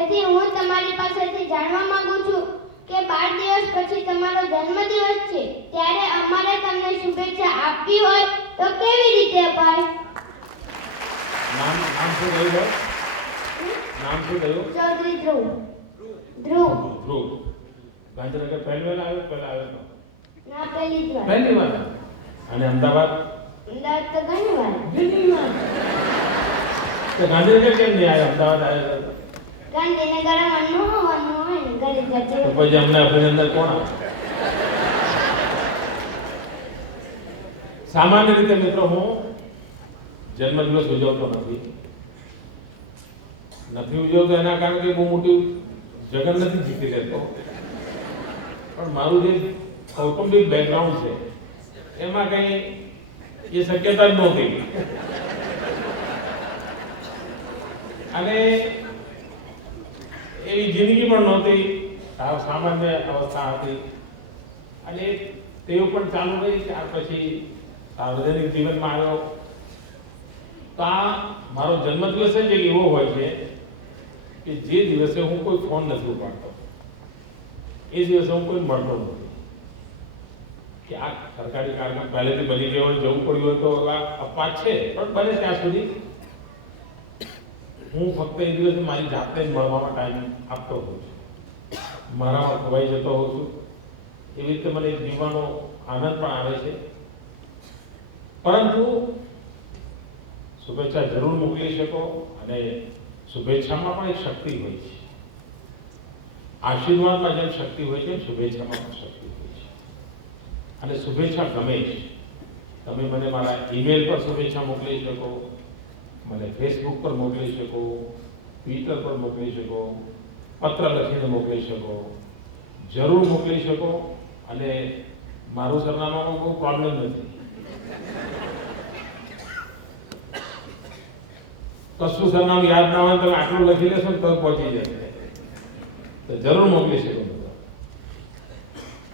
તેથી હું તમારી પાસેથી જાણવા માંગુ છું કે 12 દિવસ પછી તમારો જન્મદિવસ છે, ત્યારે અમારે તમને શુભેચ્છા આપવી હોય તો કેવી રીતે અપાય? નામ શું કહ્યું? નામ શું કહ્યું? ચૌધરી ધ્રુવ. ધ્રુવ. ધ્રુવ. ગાંધીનગર પહેલી વાર આવ્યો? પહેલા આવ્યો? ના, પહેલી જ વાર. પહેલી વાર. અને અમદાવાદ? અમદાવાદ તો ઘણી વાર. તો ગાંધીનગર કેમ નહીં આવ્યો? અમદાવાદ આવ્યો? ગાંધીનગર મનનું હોવાનું હોય ને ઘરે જતો. તો પછી અમને અભિનંદન કોણ આપે? સામાન્ય રીતે મિત્રો હું જન્મદિવસ ઉજવતો નથી ઉજવતો એના કારણે કે બહુ મોટી જગત નથી જીતી લેતો, પણ મારું જે કૌટુંબિક બેકગ્રાઉન્ડ છે એમાં કઈ એ શક્યતા જ નહોતી અને એવી જિંદગી પણ નહોતી, સામાન્ય અવસ્થા હતી અને તેઓ પણ ચાલુ રહી. ત્યાર પછી સાર્વજનિક જીવનમાં આવ્યો તો આ મારો જન્મદિવસ જ એક એવો હોય છે કે જે દિવસે હું કોઈ ફોન નથી ઉપાડતો, એ દિવસે હું કોઈ મળતો નથી કે આ સરકારી કામમાં પહેલેથી બની ગયો હોય, જવું પડ્યું હોય તો અપવાદ છે, પણ બને ત્યાં સુધી હું ફક્ત એ દિવસે મારી જાતને જ મળવામાં ટાઈમ આપતો હોઉં છું, મારામાં ખવાઈ જતો હોઉં છું. એવી રીતે મને જીવવાનો આનંદ પણ આવે છે, પરંતુ શુભેચ્છા જરૂર મોકલી શકો અને શુભેચ્છામાં પણ એક શક્તિ હોય છે. આશીર્વાદમાં જેમ શક્તિ હોય છે શુભેચ્છામાં પણ શક્તિ હોય છે અને શુભેચ્છા ગમે છે. તમે મને મારા ઈમેલ પર શુભેચ્છા મોકલી શકો, મને ફેસબુક પર મોકલી શકો, ટ્વિટર પર મોકલી શકો, પત્ર લખીને મોકલી શકો, જરૂર મોકલી શકો અને મારું સરનામામાં કોઈ પ્રોબ્લેમ નથી. કશું સરનામું યાદ ના હોય તમે આટલું લખી લેશો તો પહોંચી જશે, તો જરૂર મોકલી શકો.